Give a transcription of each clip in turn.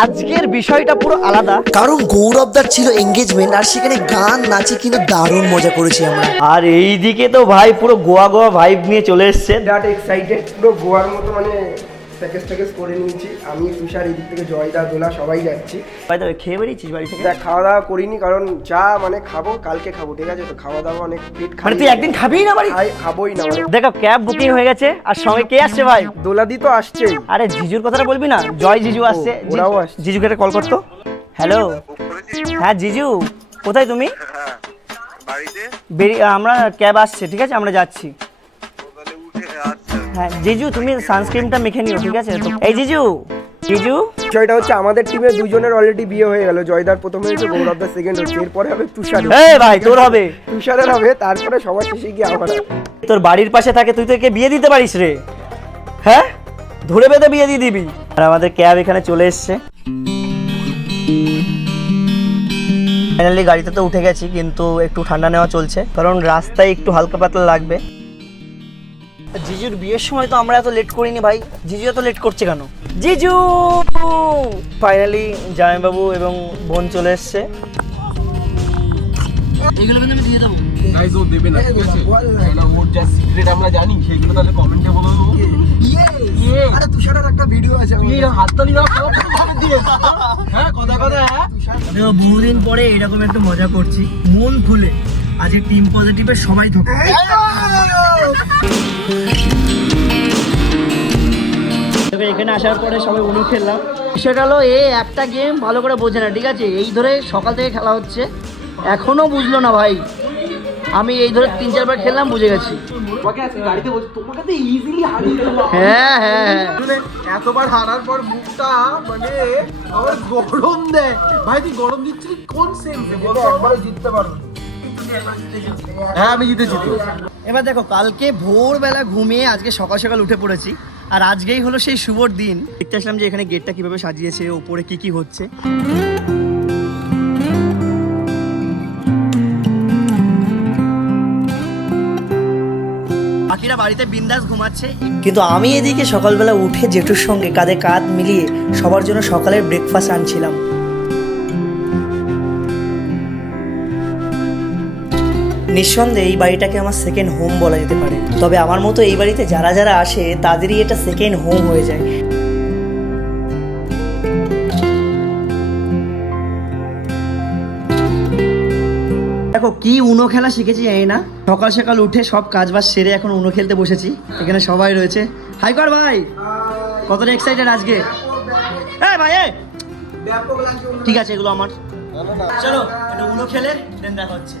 আজকের বিষয়টা পুরো আলাদা, কারণ গৌরবদার ছিল এঙ্গেজমেন্ট আর সেখানে গান নাচে কিন্তু দারুণ মজা করেছি আমরা। আর এইদিকে তো ভাই পুরো গোয়া গোয়া ভাইব নিয়ে চলে এসছে। দ্যাট এক্সাইটেড, পুরো গোয়ার মতো মানে প্যাকেজ করে নিয়েছি আমি, তুষার, এদিক থেকে জয়দা, দোলা সবাই যাচ্ছি। ভাই তবে খেয়ে বেরিয়েছিস বাড়ি থেকে? দেখ, খাওয়া দাওয়া করিনি কারণ যা মানে খাবো কালকে খাবো, ঠিক আছে? তো খাওয়া দাওয়া অনেক পেট মানে তুই একদিন খাবিই না বাড়ি? খাবোই না মানে। দেখো ক্যাব বুকিং হয়ে গেছে, আর সঙ্গে কে আসছে ভাই? দোলাদি তো আসছে। আরে জিজুর কথাটা বলবি না, জয় জিজু আসছে। ওরাও আসছে। জিজুকে একটা কল করতো। হ্যালো, হ্যাঁ জিজু, কোথায় তুমি? আমরা ক্যাব আসছে, ঠিক আছে, আমরা যাচ্ছি। হ্যাঁ জিজু, তুমি সানস্ক্রিনটা মেখে নিও, ঠিক আছে? তো এই জিজু, জিজু বিষয়টা হচ্ছে আমাদের টিমে দুজনের অলরেডি বিয়ে হয়ে গেল। জয়দার প্রথম হয়েছে, গৌরবদার সেকেন্ড হচ্ছে, এরপরে হবে তুষার। এই ভাই তোর হবে, তুষারের হবে, তারপরে সবার শেষে গিয়ে আমার হবে। তোর বাড়ির পাশে থাকে, তুই তো একে বিয়ে দিতে পারিস রে, হ্যাঁ? ধরে বেঁধে বিয়ে দিয়ে দিবি। আর আমাদের ক্যাব এখানে চলে এসছে। ফাইনালি গাড়িতে তো উঠে গেছি, কিন্তু একটু ঠান্ডা নেওয়া চলছে, কারণ রাস্তায় একটু হালকা পাতলা লাগবে। জিজুর বিয়ের সময় তো আমরা এত লেট করিনি ভাই, জিজু এত লেট করছে কেন? জিজু ফাইনালি জামাইবাবু এবং বোন চলে এসছে। এগুলো কিন্তু আমি দিয়ে দেবো। গাইস, ও দেবে না, ঠিক আছে? এটা ওর যা সিক্রেট আমরা জানি, সেগুলো তাহলে কমেন্টে বলে দেবো। আরে তুষারের একটা ভিডিও আছে, তুই হাততালি দাও, ভাবে দিয়ে। হ্যাঁ, কথা হ্যাঁ। দেখো বহুদিন পরে এরকম একটু মজা করছি, মন খুলে। আজকে টিম পজিটিভের সবাই ধোকা। এখানে আসার পরে সবাই উনু খেললাম। সেটা হলো একটা গেম ভালো করে বোঝে না, ঠিক আছে? এই ধরে সকাল থেকে খেলা হচ্ছে, এখনো বুঝলো না ভাই। আমি এই ধরে 3-4 বার খেললাম, বুঝে গেছি। তোমাকে আজকে গাড়িতে বসে তোমাকে তো ইজিলি হারিয়ে দিলাম। হ্যাঁ হ্যাঁ হ্যাঁ, এতবার হারার পর মুখটা মানে আমার গরম দেয়। ভাই তুই গরম দিচ্ছিস কোন সেন্সে? বলতো একবারে জিততে পারবো। হ্যাঁ আমি জিতেছি তো। এবার দেখো, কালকে ভোরবেলা ঘুমিয়ে আজকে সকাল সকাল উঠে পড়েছি, আর আজকেই হলো সেই শুভর দিন। দেখতে আসলাম যে এখানে গেটটা কিভাবে সাজিয়েছে, ওপরে কি কি হচ্ছে। বাকিরা বাড়িতে বিন্দাস ঘুমাচ্ছে, কিন্তু আমি এদিকে সকালবেলা উঠে জেঠুর সঙ্গে কাঁধে কাঁধ মিলিয়ে সবার জন্য সকালের ব্রেকফাস্ট আনছিলাম। নিঃসন্দেহে এই বাড়িটাকে আমার সেকেন্ড হোম বলা যেতে পারে। তবে আমার মতো এই বাড়িতে যারা যারা আসে তাদেরই এটা সেকেন্ড হোম হয়ে যায়। দেখো কি উনো খেলা শিখেছি জানি না, সকাল সকাল উঠে সব কাজ বাজ সেরে এখন উনো খেলতে বসেছি। এখানে সবাই রয়েছে। হাই কর ভাই, কতটা এক্সাইটেড আজকে। হ্যাঁ ভাই, ঠিক আছে, এগুলো আমার। চলো এটা উনো খেলে দেন দেখা হচ্ছে।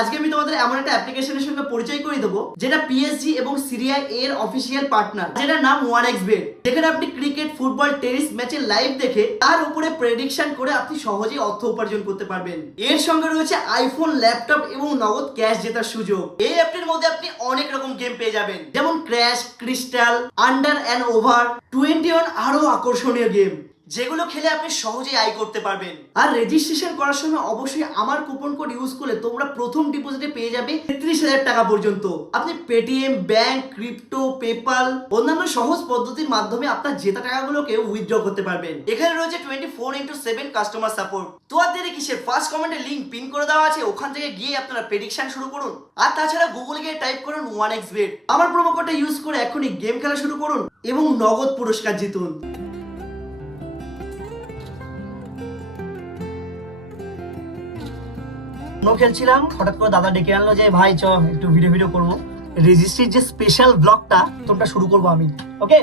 আজকে আমি তোমাদের এমন একটা অ্যাপ্লিকেশনের সঙ্গে পরিচয় করে দেবো, যেটা পিএসজি এবং সিরিয়া এর অফিসিয়াল পার্টনার, যেটার নাম 1xBet। যেখানে আপনি ক্রিকেট, ফুটবল, টেনিস ম্যাচের লাইভ দেখে তার উপরে প্রেডিকশন করে আপনি সহজেই অর্থ উপার্জন করতে পারবেন। এর সঙ্গে রয়েছে আইফোন, ল্যাপটপ এবং নগদ ক্যাশ জেতার সুযোগ। এই অ্যাপটির মধ্যে আপনি অনেক রকম গেম পেয়ে যাবেন, যেমন crash, crystal, under and over, 21 আরো আকর্ষণীয় গেম, যেগুলো খেলে আপনি সহজেই আয় করতে পারবেন। আর রেজিস্ট্রেশন করার সময় অবশ্যই আমার কুপন কোড ইউজ করলে তোমরা প্রথম ডিপোজিটে পেয়ে যাবে 33,000 টাকা পর্যন্ত। আপনি পেটিএম, ব্যাংক, ক্রিপ্টো, পেপাল, অন্যান্য সহজ পদ্ধতির মাধ্যমে আপনার জেতা টাকাগুলোকে উইথড্র করতে পারবেন। এখানে রয়েছে 24/7 কাস্টমার সাপোর্ট। তো আর দেরি কিসের, ফার্স্ট কমেন্টে লিংক পিন করে দেওয়া আছে, ওখান থেকে গিয়ে আপনারা প্রেডিকশন শুরু করুন। আর তাছাড়া গুগলে গিয়ে টাইপ করুন 1xBet, আমার প্রোমো কোডটা ইউজ করে এখনই গেম খেলা শুরু করুন এবং নগদ পুরস্কার জিতুন। খেলছিলাম, হঠাৎ করে দাদা ডেকে আনলো যে ভাই চ একটু ভিডিও করবো। রেজিস্ট্রির যে স্পেশাল ব্লগটা তোমরা শুরু করবো আমি। ওকে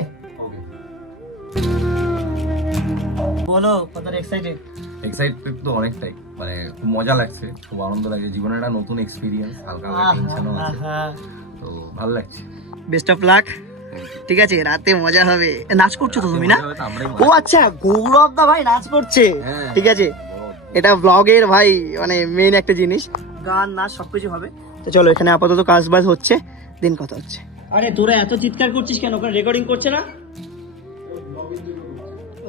বলো, কতটা এক্সাইটেড তো অনেকটাই, মানে খুব মজা লাগছে, খুব আনন্দ লাগছে, জীবনে একটা নতুন এক্সপিরিয়েন্স, হালকা হালকা টেনশনও আছে, তো ভালো লাগছে। Best of luck. ঠিক আছে, রাতে মজা হবে। নাচ করছো তো তুমি না? ও আচ্ছা, গৌরব দা ভাই নাচ করছে, ঠিক আছে। এটা ব্লগের ভাই মানে মেইন একটা জিনিস, গান নাচ সবকিছু হবে। তো চলো, এখানে আপাতত কাজ বাজ হচ্ছে, দিন কথা হচ্ছে। আরে তোরা এত চিৎকার করছিস কেন? ওখানে রেকর্ডিং করছে না?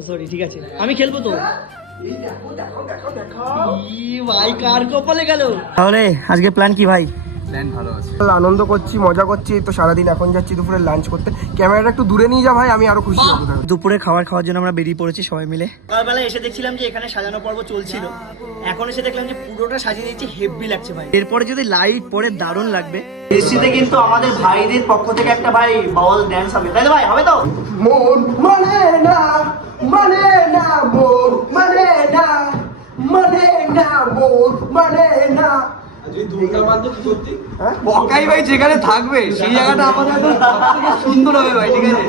সরি, ঠিক আছে, আমি খেলবো তো। ভাই কার কপালে গেল? তাহলে আজকে প্ল্যান কি ভাই? প্ল্যান ভালো আছে। আনন্দ করছি, মজা করছি, তো সারাদিন এখন যাচ্ছি দুপুরে লাঞ্চ করতে। ক্যামেরাটা একটু দূরে নিয়ে যা ভাই, আমি আরো খুশি হবো। দুপুরে খাবার খাওয়ার জন্য আমরা বেরিয়ে পড়েছি সবাই মিলে। সকালবেলা এসে দেখছিলাম যে এখানে সাজানো পর্ব চলছিল, এখন এসে দেখলাম যে পুরোটা সাজিয়ে দিয়েছি, হেভি লাগছে ভাই। এরপরে যদি লাইট পরে দারুণ লাগবে। এসিতে কিন্তু আমাদের ভাইদের পক্ষ থেকে একটা ভাই বাউল ড্যান্স হবে, তাই তো ভাই? হবে তো? মন মানে না, মানে না, মন মানে না, মানে না, মন মানে না। বকাই ভাই যেখানে থাকবে সেই জায়গাটা আমাদের সবথেকে সুন্দর হবে ভাই, ঠিক আছে?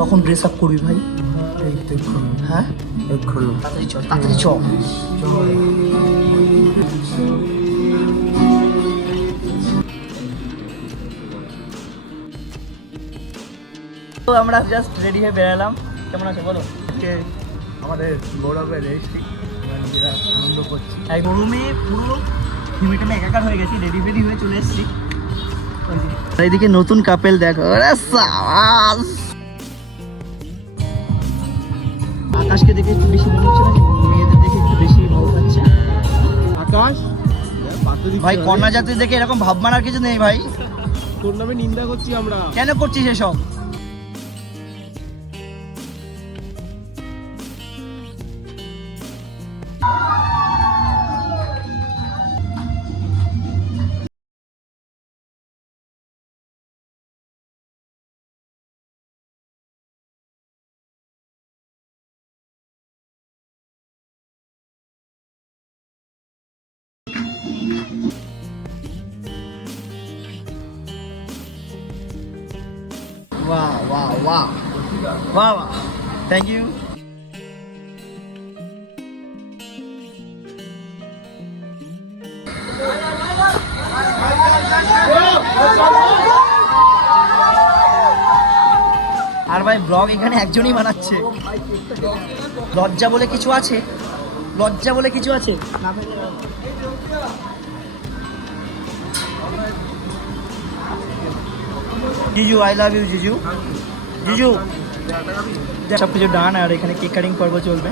কখন ড্রেস আপ করবি ভাই? হ্যাঁ তাড়াতাড়ি চল, তাড়াতাড়ি চল। তো আমরা জাস্ট রেডি হয়ে বেরালাম। কেমন আছে বলো? আমাদের গৌরবের রেজিস্ট্রি, নিজেরা আনন্দ করছি। এক রুমে পুরো হিমেটামে একাকার হয়ে গেছি, রেডি ফেডি হয়ে চলে এসেছি। এইদিকে নতুন কাপেল দেখো, আরে সাবাস। আকাশকে দেখে একটু বেশি মনে হচ্ছে না, মেয়েদের দেখে একটু বেশি ভালো লাগছে। আকাশ ভাই কন্যা জাতি দেখে এরকম ভাব মানার কিছু নেই ভাই। তোর নামে নিন্দা করছি আমরা। কেন করছিস এসব? বাহ, থ্যাংক ইউ। আর ভাই ব্লগ এখানে একজনই বানাচ্ছে। লজ্জা বলে কিছু আছে? লজ্জা বলে কিছু আছে? জিজু, আই লাভ ইউ জিজু। জিজু সব কিছু ডান, আর এখানে কেক কাটিং পর্ব চলবে।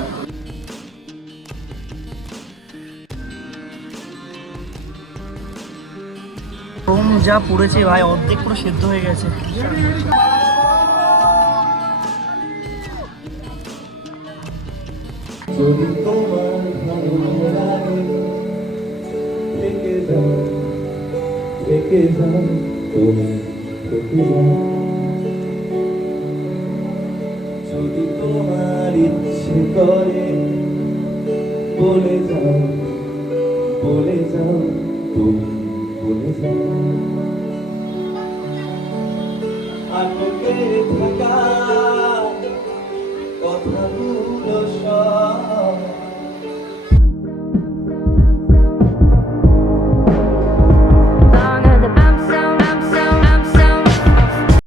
রুম যা পড়েছে ভাই, অর্ধেক পুরো সেদ্ধ হয়ে গেছে। যদি তোমার ভালো লাগে থেকে যাও, থেকে যাও, তুমি থেকে যাও। যদি তোমার ইচ্ছে করে বলে যাও, বলে যাও, তুমি বলে যাও। আটকে থাকা কথাগুলো